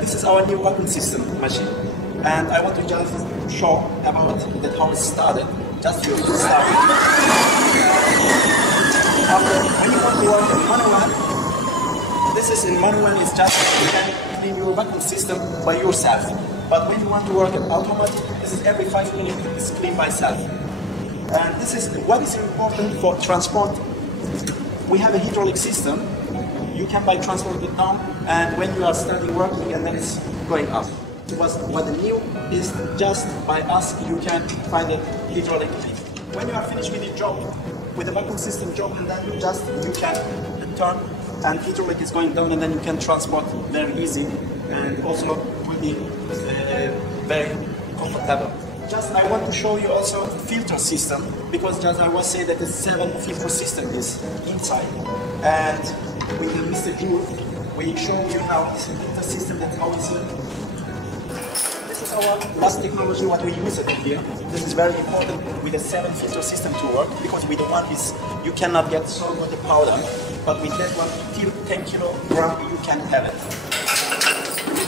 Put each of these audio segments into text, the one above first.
This is our new vacuum system machine, and I want to just show about that how it started. Just to start. When you want to work manual, this is in manual. It's just you can clean your vacuum system by yourself. But when you want to work in automatic, this is every 5 minutes. It's cleaned by itself. And this is what is important for transport. We have a hydraulic system. You can by transport it down, and when you are starting working, and then it's going up. What the new is just by us, you can find it hydraulic lift. When you are finished with the job, with the vacuum system job, and then you can turn, and hydraulic is going down, and then you can transport very easy, and also will be very comfortable. Just I want to show you also filter system, because just I was saying that the 7 filter system is inside, and with Mr. Jules, we show you now this filter system that how is. This is our last technology what we use it here. This is very important with the 7 filter system to work, because with the one is you cannot get salt water powder, but with that one till 10 kilogram you can have it.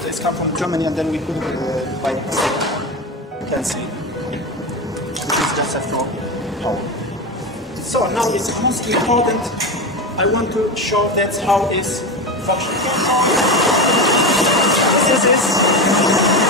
It's come from Germany, and then we put it by the second one. You can see. This is just a flow power. So now it's most important. I want to show that's how is functioning. This is